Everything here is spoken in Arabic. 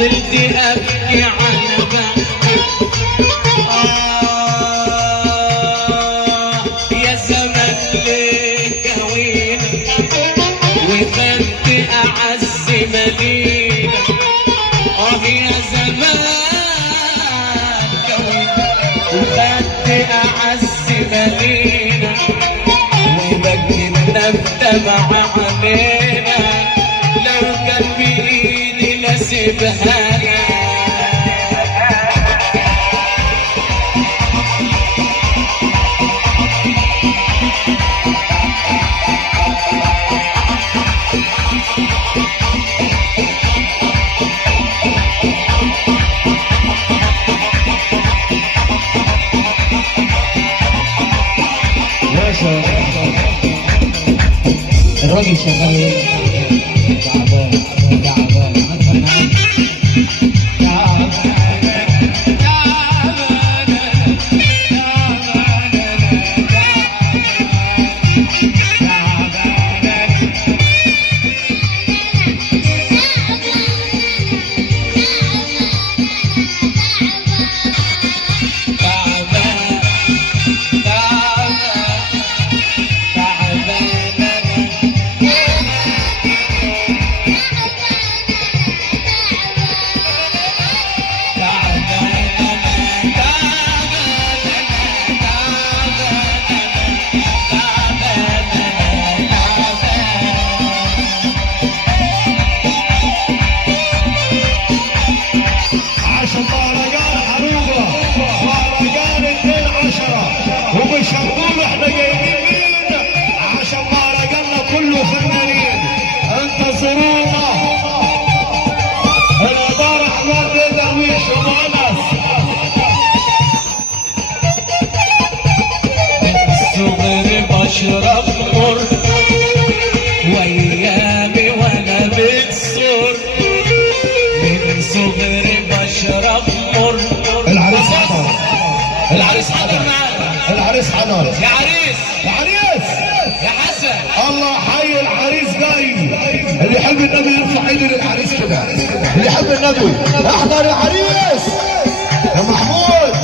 فضلت ابكي على يا زمن ليه كوينا وخدت اعز مدينه. يا زمان كوينا وخدت اعز مدينه وبكي الدمع علينا. لو كان بايدي لسيبها الراجل شغال ايه؟ تعبان تعبان ومش هنقول احنا جايين مين عشان مهرجاننا كله فنانين. انتظرونا الاداره احمد درويش ومؤنس. صغر بشرب مر وايامي وانا بتصر. من صغر بشرب مر. العريس حضر. العريس حضر معانا. العريس حضر. يا عريس يا عريس يا حسن. الله حي العريس جاي. اللي يحب النبي يرفع ايده للعريس كده. اللي يحب النبي احضر العريس يا محمود.